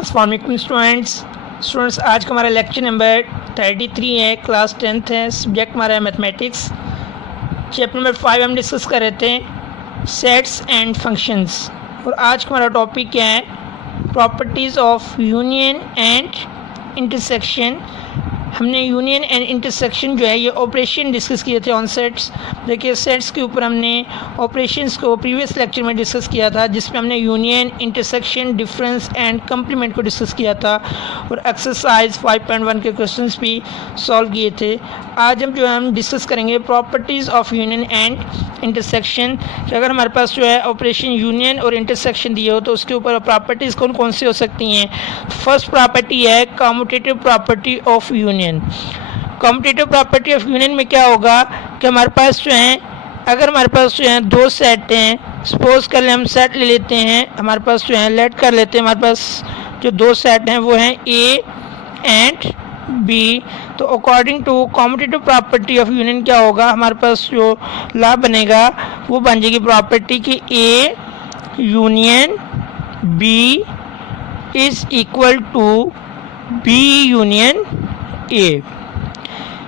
अस्सलाम वालेकुम स्टूडेंट्स आज का हमारा लेक्चर नंबर 33 है, क्लास 10th है, सब्जेक्ट हमारा है मैथमेटिक्स। चैप्टर नंबर 5 हम डिस्कस कर रहे थे सेट्स एंड फंक्शंस, और आज का हमारा टॉपिक क्या है, properties of union and intersection. हमने यूनियन एंड इंटरसेक्शन जो है ये ऑपरेशन डिस्कस किए थे ऑन सेट्स। देखिए सेट्स के ऊपर हमने ऑपरेशंस को प्रीवियस लेक्चर में डिस्कस किया था, जिसमें हमने union, intersection, difference and complement को डिस्कस किया था और एक्सरसाइज 5.1 के क्वेश्चंस भी सॉल्व किए थे। आज हम जो है हम डिस्कस करेंगे properties of union and intersection. कि अगर हमारे पास जो है ऑपरेशन यूनियन और इंटरसेक्शन दिए हो तो उसके ऊपर प्रॉपर्टीज़ कौन कौन सी हो सकती हैं। फर्स्ट प्रॉपर्टी है commutative property of union. Commutative property of union में क्या होगा कि हमारे पास जो है, अगर हमारे पास जो है दो सेट हैं, सपोज कर ले हम सेट ले लेते हैं, हमारे पास जो है लेट कर लेते हैं, हमारे पास जो दो सेट हैं वो हैं ए एंड बी। तो according to commutative property of union क्या होगा, हमारे पास जो लॉ बनेगा वो बन जाएगी प्रॉपर्टी कि A union B is equal to B union A.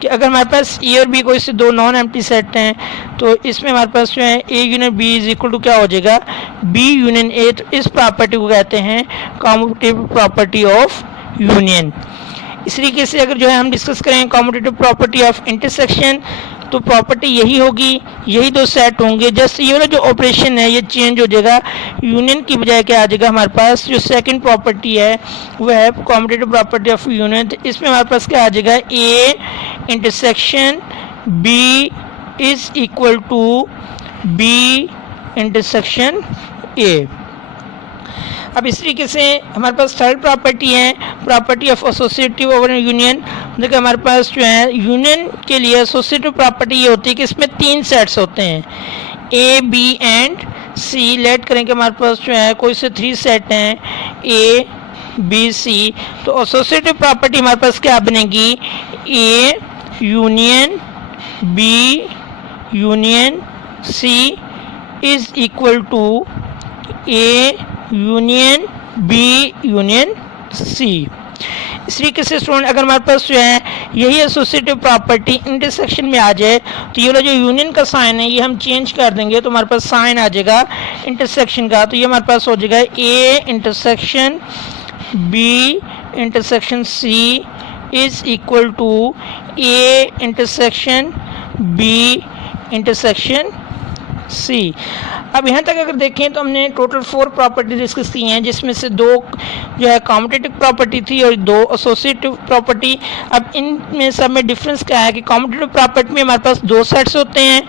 कि अगर हमारे पास ए और बी कोई से दो नॉन एम्प्टी सेट हैं तो इसमें हमारे पास जो है A union B is equal to क्या हो जाएगा, बी यूनियन ए। तो इस प्रॉपर्टी को कहते हैं कम्यूटेटिव प्रॉपर्टी ऑफ यूनियन। इस तरीके से अगर जो है हम डिस्कस करें कम्यूटेटिव प्रॉपर्टी ऑफ इंटरसेक्शन तो प्रॉपर्टी यही होगी, यही दो सेट होंगे। जस्ट ये वाला जो ऑपरेशन है ये चेंज हो जाएगा, यूनियन की बजाय क्या आ जाएगा, हमारे पास जो सेकंड प्रॉपर्टी है वो है कम्यूटेटिव प्रॉपर्टी ऑफ यूनियन। तो इसमें हमारे पास क्या आ जाएगा, A intersection B is equal to B intersection A. अब इस तरीके से हमारे पास थर्ड प्रॉपर्टी है property of associative over union. देखिए हमारे पास जो है यूनियन के लिए एसोसिएटिव प्रॉपर्टी ये होती है कि इसमें तीन सेट्स होते हैं, A B and C. Let करें कि हमारे पास जो है कोई से थ्री सेट हैं ए बी सी। तो एसोसिएटिव प्रॉपर्टी हमारे पास क्या बनेगी, A union B union C is equal to A union B union C. इस तरीके से स्टूडेंट अगर हमारे पास जो है यही एसोसिएटिव प्रॉपर्टी इंटरसेक्शन में आ जाए तो ये वाला जो यूनियन का साइन है ये हम चेंज कर देंगे तो हमारे पास साइन आ जाएगा इंटरसेक्शन का। तो ये हमारे पास हो जाएगा A intersection B intersection C is equal to A intersection B intersection C. अब यहाँ तक अगर देखें तो हमने टोटल 4 प्रॉपर्टी डिस्कस की हैं, जिसमें से दो जो है कम्यूटेटिव प्रॉपर्टी थी और दो एसोसिएटिव प्रॉपर्टी। अब इनमें सब में डिफरेंस क्या है कि कम्यूटेटिव प्रॉपर्टी में हमारे पास दो सेट्स होते हैं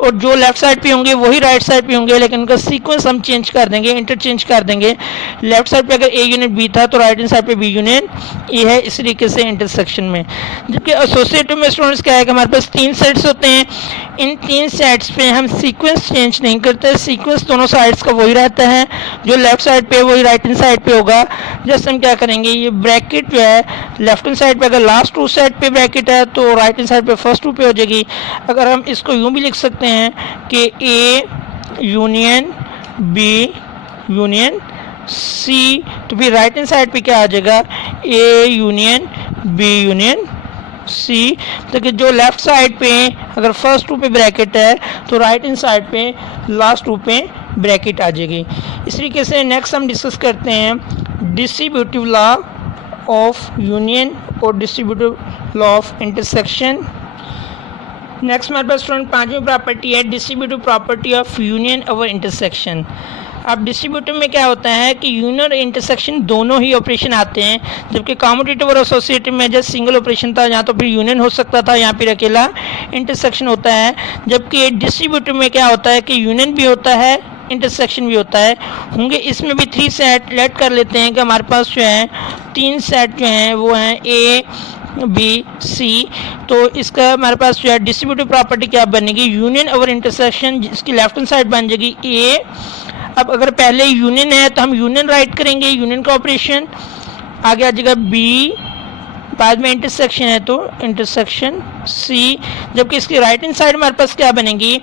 और जो लेफ्ट साइड पे होंगे वही राइट साइड पे होंगे, लेकिन उनका सीक्वेंस हम चेंज कर देंगे, इंटरचेंज कर देंगे। लेफ्ट साइड पे अगर ए यूनियन बी था तो राइट हैंड साइड पे बी यूनियन ए है, इस तरीके से इंटरसेक्शन में। जबकि एसोसिएटिव में स्टूडेंट्स क्या है कि हमारे पास तीन सेट्स होते हैं, इन तीन सेट्स पे हम सीक्वेंस चेंज नहीं करते, सीक्वेंस दोनों साइड्स का वही रहता है, जो लेफ्ट साइड पे वही राइट हैंड साइड पे होगा। जस्ट हम क्या करेंगे, ये ब्रैकेट जो है लेफ्ट हैंड साइड पे अगर लास्ट टू साइड पे ब्रैकेट है तो राइट हैंड साइड पे फर्स्ट टू पे हो जाएगी। अगर हम इसको यूँ भी लिख सकते हैं कि A union B union C, तो फिर राइट हैंड साइड पे क्या आ जाएगा, A union B union C. तो कि जो लेफ्ट साइड पे अगर फर्स्ट टू पे ब्रैकेट है तो राइट हैंड साइड पे लास्ट टू पे ब्रैकेट आ जाएगी। इस तरीके से नेक्स्ट हम डिस्कस करते हैं डिस्ट्रीब्यूटिव लॉ ऑफ यूनियन और distributive law of intersection. Next हमारे पास स्टूडेंट पांचवी प्रॉपर्टी है distributive property of union over intersection. अब डिस्ट्रीब्यूटिव में क्या होता है कि यूनियन और इंटरसेक्शन दोनों ही ऑपरेशन आते हैं, जबकि कम्यूटेटिव और एसोसिएटिव में जस्ट सिंगल ऑपरेशन था, यहाँ तो फिर यूनियन हो सकता था, यहाँ फिर अकेला इंटरसेक्शन होता है। जबकि डिस्ट्रीब्यूटिव में क्या होता है कि यूनियन भी होता है इंटरसेक्शन भी होता है होंगे। इसमें भी थ्री सेट लेट कर लेते हैं कि हमारे पास जो है तीन सेट जो हैं वो हैं ए बी सी। तो इसका हमारे पास जो है डिस्ट्रीब्यूटिव प्रॉपर्टी क्या बनेगी, यूनियन ओवर इंटरसेक्शन, जिसकी लेफ्ट हैंड साइड बन जाएगी ए। अब अगर पहले यूनियन है तो हम यूनियन राइट करेंगे, यूनियन का ऑपरेशन आगे आ जाएगा बी, बाद में इंटरसेक्शन है तो इंटरसेक्शन सी। जबकि इसकी राइट हैंड साइड हमारे पास क्या बनेगी,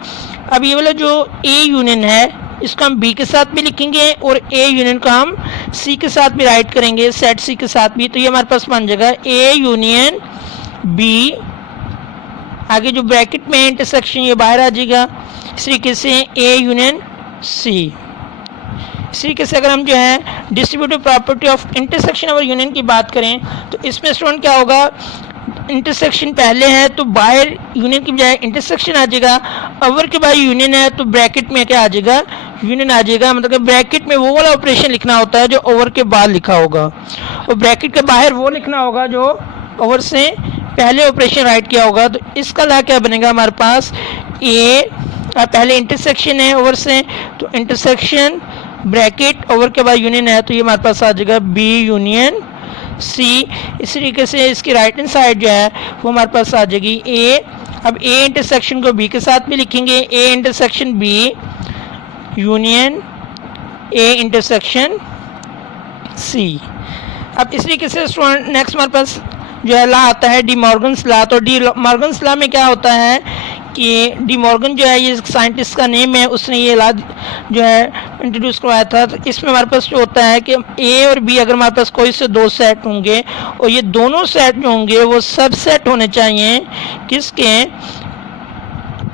अब ये वाला जो ए यूनियन है इसको हम बी के साथ भी लिखेंगे और ए यूनियन को हम सी के साथ भी राइट करेंगे, सेट सी के साथ भी। तो ये हमारे पास बन जाएगा ए यूनियन बी, आगे जो ब्रैकेट में इंटरसेक्शन ये बाहर आ जाएगा। इस तरीके से ए यूनियन सी। इस तरीके से अगर हम जो है डिस्ट्रीब्यूटिव प्रॉपर्टी ऑफ इंटरसेक्शन और यूनियन की बात करें तो इसमें स्टूडेंट क्या होगा, इंटरसेक्शन पहले है तो बाहर यूनियन की बजाय इंटरसेक्शन आ जाएगा, ओवर के बाद यूनियन है तो ब्रैकेट में क्या आ जाएगा, यूनियन आ जाएगा। मतलब कि ब्रैकेट में वो वाला ऑपरेशन लिखना होता है जो ओवर के बाद लिखा होगा, और ब्रैकेट के बाहर वो लिखना होगा जो ओवर से पहले ऑपरेशन राइट किया होगा। तो इसका ला क्या बनेगा हमारे पास, ए पहले इंटरसेक्शन है ओवर से तो इंटरसेक्शन ब्रैकेट ओवर के बाद यूनियन है तो ये हमारे पास आ जाएगा बी यूनियन सी। इस तरीके से इसकी राइट हैंड साइड जो है वो हमारे पास आ जाएगी ए। अब ए इंटरसेक्शन को बी के साथ भी लिखेंगे, A intersection B union A intersection C. अब इस तरीके से स्टूडेंट नेक्स्ट हमारे पास जो है ला आता है डी मॉर्गन्स ला। तो डी मॉर्गन्स ला में क्या होता है कि डी मॉर्गन जो है ये साइंटिस्ट का नेम है, उसने ये ला जो है इंट्रोड्यूस करवाया था। तो इसमें हमारे पास जो होता है कि ए और बी अगर हमारे पास कोई से दो सेट होंगे और ये दोनों सेट जो होंगे वो सब सेट होने चाहिए किसके,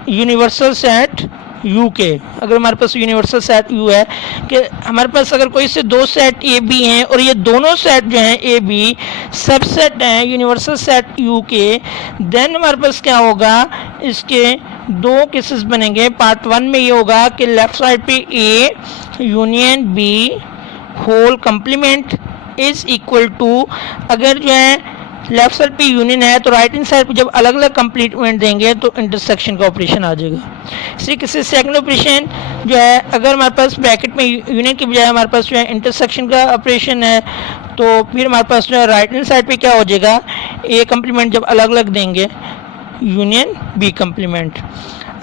यूनिवर्सल सेट यू के। अगर हमारे पास यूनिवर्सल सेट यू है कि हमारे पास अगर कोई से दो सेट ए बी हैं और ये दोनों सेट जो हैं ए बी सब सेट हैं यूनिवर्सल सेट यू के, देन हमारे पास क्या होगा, इसके दो केसेस बनेंगे। पार्ट वन में ये होगा कि लेफ्ट साइड पे A union B whole complement is equal to, अगर जो है लेफ्ट साइड पे यूनियन है तो राइट हैंड साइड पे जब अलग अलग कंप्लीमेंट देंगे तो इंटरसेक्शन का ऑपरेशन आ जाएगा। इस तरीके से सेकंड ऑपरेशन जो है अगर हमारे पास ब्रैकेट में यूनियन की बजाय हमारे पास जो है इंटरसेक्शन का ऑपरेशन है तो फिर हमारे पास जो है राइट हैंड साइड पे क्या हो जाएगा, ए कंप्लीमेंट जब अलग अलग देंगे यूनियन बी कंप्लीमेंट।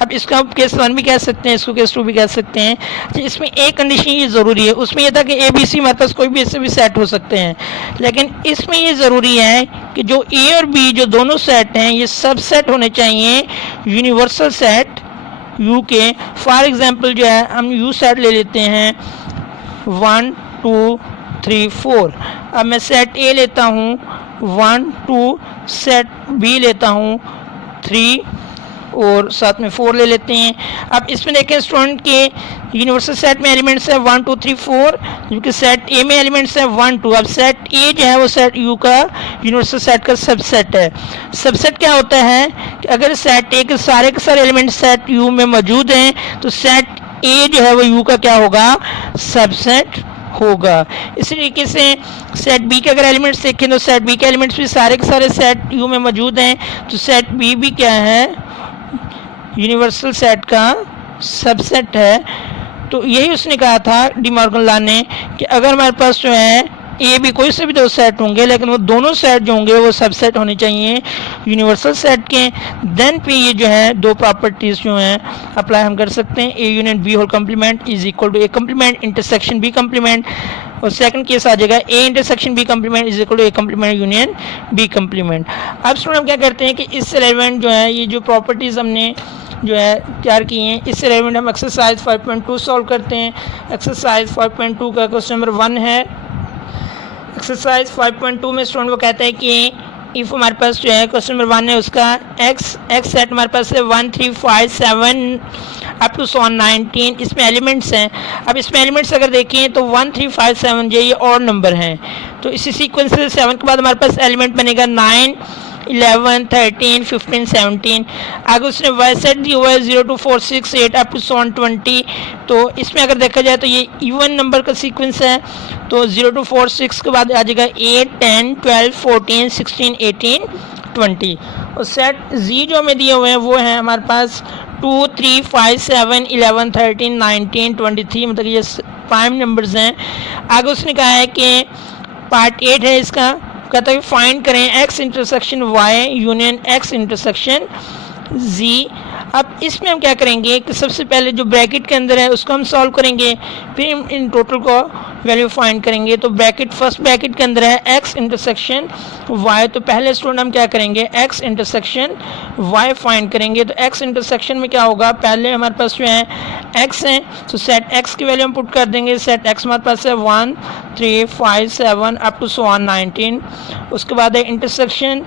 अब इसका आप केस वन भी कह सकते हैं, इसको केस टू भी कह सकते हैं। तो इसमें एक कंडीशन ये ज़रूरी है, उसमें यह था कि ए बी सी हमारे पास कोई भी इससे भी सेट हो सकते हैं, लेकिन इसमें ये ज़रूरी है कि जो ए और बी जो दोनों सेट हैं ये सब सेट होने चाहिए यूनिवर्सल सेट यू के। फॉर एग्जांपल जो है हम यू सेट ले लेते हैं 1 2 3 4। अब मैं सेट ए लेता हूँ 1 2, सेट बी लेता हूँ 3 और साथ में 4 ले लेते हैं। अब इसमें देखें स्टूडेंट के यूनिवर्सल सेट में एलिमेंट्स है 1 2 3 4, जबकि सेट ए में एलिमेंट्स है 1 2। अब सेट ए जो है वो सेट यू का यूनिवर्सल सेट का सबसेट है। सबसेट क्या होता है कि अगर सेट ए के सारे एलिमेंट्स सेट यू में मौजूद हैं तो सेट ए जो है वो यू का क्या होगा, सबसेट होगा। इसी तरीके से सेट बी के अगर एलिमेंट्स देखें तो सेट बी के एलिमेंट्स भी सारे के सारे सेट यू में मौजूद हैं तो सेट बी भी क्या है, यूनिवर्सल सेट का सबसेट है। तो यही उसने कहा था डी मॉर्गन लॉ ने कि अगर हमारे पास जो है ए बी कोई से भी दो सेट होंगे लेकिन वो दोनों सेट जो होंगे वो सबसेट होने चाहिए यूनिवर्सल सेट के, देन पे ये जो है दो प्रॉपर्टीज जो हैं अप्लाई हम कर सकते हैं। A union B whole complement is equal to A complement intersection B complement, और सेकंड केस आ जाएगा A intersection B complement is equal to A complement union B complement. अब स्टूडेंट हम क्या करते हैं कि इससे रिलेवेंट जो है ये जो प्रॉपर्टीज़ हमने जो है तैयार की हैं इससे रिलेवेंट हम एक्सरसाइज 5.2 सॉल्व करते हैं। एक्सरसाइज 5.2 का क्वेश्चन नंबर 1 है। एक्सरसाइज 5.2 में स्टूडेंट को कहता है कि इफ़ हमारे पास जो है क्वेश्चन नंबर 1 है उसका एक्स सेट हमारे पास है 1 3 5 7 अप टू 19, इसमें एलिमेंट्स हैं। अब इसमें एलिमेंट्स अगर देखें तो 1 3 5 7 जो ये और नंबर हैं, तो इसी सीक्वेंस से 7 के बाद हमारे पास एलिमेंट बनेगा 9 11 13 15 17। आगे उसने वाई सेट दिया हुआ है 0 2 4 6 8 अप टू 20। तो इसमें अगर देखा जाए तो ये इवन नंबर का सीक्वेंस है, तो 0 2 4 6 के बाद आ जाएगा 8 10 12 14 16 18 20। और सेट जी जो हमें दिए हुए हैं वो है हमारे पास 2 3 5 7 11 13 19 23, मतलब ये 5 नंबर्स हैं। आगे उसने कहा है कि पार्ट 8 है इसका, कहता है फाइंड करें X intersection Y union X intersection Z. अब इसमें हम क्या करेंगे कि सबसे पहले जो ब्रैकेट के अंदर है उसको हम सॉल्व करेंगे, फिर हम इन टोटल को वैल्यू फाइंड करेंगे। तो ब्रैकेट फर्स्ट ब्रैकेट के अंदर है x इंटरसेक्शन y, तो पहले स्टूडेंट हम क्या करेंगे x इंटरसेक्शन y फाइंड करेंगे। तो x इंटरसेक्शन में क्या होगा, पहले हमारे पास जो है x है, तो सेट x की वैल्यू हम पुट कर देंगे। सेट x हमारे पास है 1 3 5 7 अप टू सो ऑन 19। उसके बाद है इंटरसेक्शन,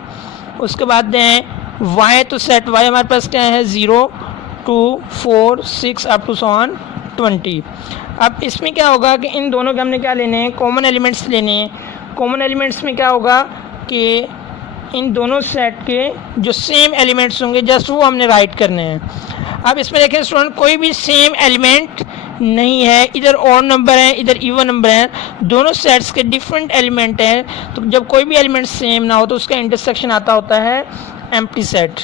उसके बाद है y, तो सेट y हमारे पास क्या है 0 2 4 6 अप टू सो ऑन 20। अब इसमें क्या होगा कि इन दोनों के हमने क्या लेने हैं, कॉमन एलिमेंट्स लेने हैं। कॉमन एलिमेंट्स में क्या होगा कि इन दोनों सेट के जो सेम एलिमेंट्स होंगे जस्ट वो हमने राइट करने हैं। अब इसमें देखें स्टूडेंट, कोई भी सेम एलिमेंट नहीं है, इधर ऑड नंबर है इधर इवन नंबर है, दोनों सेट्स के डिफरेंट एलिमेंट हैं। तो जब कोई भी एलिमेंट सेम ना हो तो उसका इंटरसेक्शन आता होता है एम्प्टी सेट।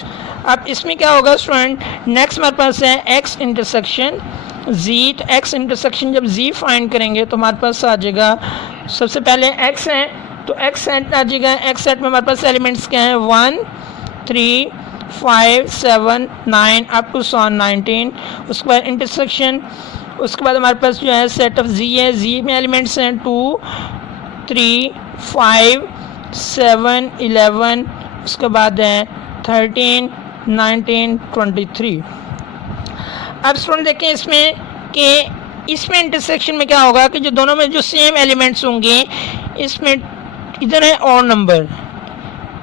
अब इसमें क्या होगा स्टूडेंट, नेक्स्ट हमारे पास है x इंटरसेक्शन z। तो x इंटरसेक्शन जब z फाइंड करेंगे तो हमारे पास आ जाएगा, सबसे पहले x है तो x सेट आ जाएगा। x सेट में हमारे पास एलिमेंट्स क्या हैं 1 3 5 7 9 अप टू 19। उसके बाद इंटरसेक्शन, उसके बाद हमारे पास जो है सेट ऑफ z है, z में एलिमेंट्स हैं 2 3 5 7 11, उसके बाद है 13 19 23। अब स्टूडेंट देखें इसमें कि इसमें इंटरसेक्शन में क्या होगा कि जो दोनों में जो सेम एलिमेंट्स होंगे, इसमें इधर है और नंबर,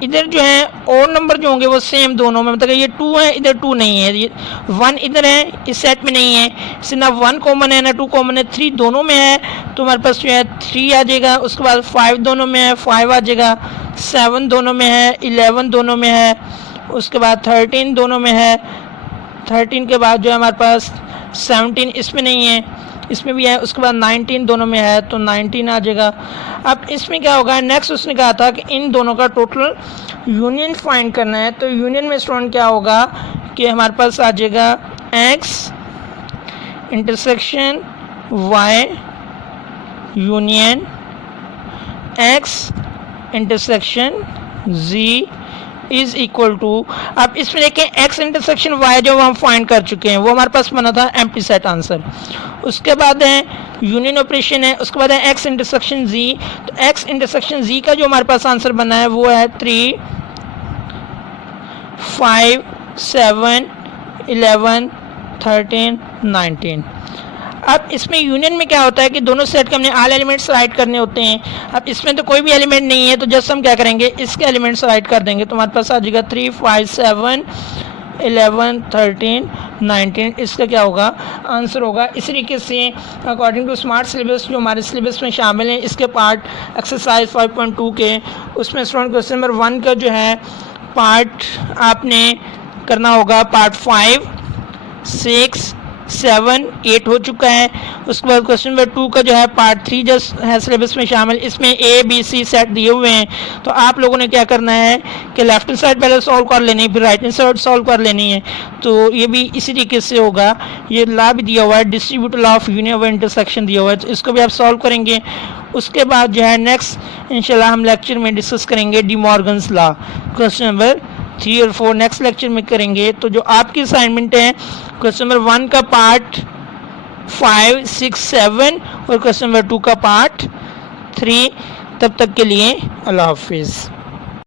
इधर जो है और नंबर जो होंगे वो सेम दोनों में, मतलब ये 2 है इधर 2 नहीं है, ये 1 इधर है इस सेट में नहीं है, इससे ना 1 कॉमन है ना 2 कॉमन है, 3 दोनों में है तो हमारे पास जो है 3 आ जाएगा। उसके बाद 5 दोनों में है 5 आ जाएगा, 7 दोनों में है 11 दोनों में है, उसके बाद 13 दोनों में है, 13 के बाद जो है हमारे पास 17 इसमें नहीं है, इसमें भी है, उसके बाद 19 दोनों में है तो 19 आ जाएगा। अब इसमें क्या होगा, नेक्स्ट उसने कहा था कि इन दोनों का टोटल यूनियन फाइंड करना है। तो यूनियन में स्टूडेंट क्या होगा कि हमारे पास आ जाएगा x intersection y union x intersection z is equal to, अब इसमें देखें x इंटरसेक्शन y जो हम फाइंड कर चुके हैं वो हमारे पास बना था एम्प्टी सेट आंसर। उसके बाद है यूनियन ऑपरेशन है, उसके बाद है x इंटरसेक्शन z। तो x इंटरसेक्शन z का जो हमारे पास आंसर बना है वो है 3 5 7 11 13 19। अब इसमें यूनियन में क्या होता है कि दोनों सेट के हमने ऑल एलिमेंट्स राइट करने होते हैं। अब इसमें तो कोई भी एलिमेंट नहीं है तो जस्ट हम क्या करेंगे, इसके एलिमेंट्स राइट कर देंगे तो हमारे पास आ जाएगा 3 5 7 11 13 19, इसका क्या होगा आंसर होगा। इस तरीके से अकॉर्डिंग टू स्मार्ट सिलेबस जो हमारे सिलेबस में शामिल हैं, इसके पार्ट एक्सरसाइज 5.2 के, उसमें स्टूडेंट क्वेश्चन नंबर 1 का जो है पार्ट आपने करना होगा, पार्ट 5 6 7 8 हो चुका है। उसके बाद क्वेश्चन नंबर 2 का जो है पार्ट 3 जो है सिलेबस में शामिल, इसमें ए बी सी सेट दिए हुए हैं। तो आप लोगों ने क्या करना है कि लेफ्ट हैंड साइड पहले सॉल्व कर लेनी है, फिर राइट हैंड साइड सॉल्व कर लेनी है। तो ये भी इसी तरीके से होगा। ये लॉ भी दिया हुआ है, डिस्ट्रीब्यूटिव लॉ ऑफ यूनियन व इंटरसेक्शन दिया हुआ है, तो इसको भी आप सॉल्व करेंगे। उसके बाद जो है नेक्स्ट इंशाल्लाह हम लेक्चर में डिस्कस करेंगे D Morgan's law, question number 3 और 4 नेक्स्ट लेक्चर में करेंगे। तो जो आपकी असाइनमेंट है क्वेश्चन नंबर 1 का पार्ट 5 6 7 और क्वेश्चन नंबर 2 का पार्ट 3। तब तक के लिए अल्लाह हाफिज़।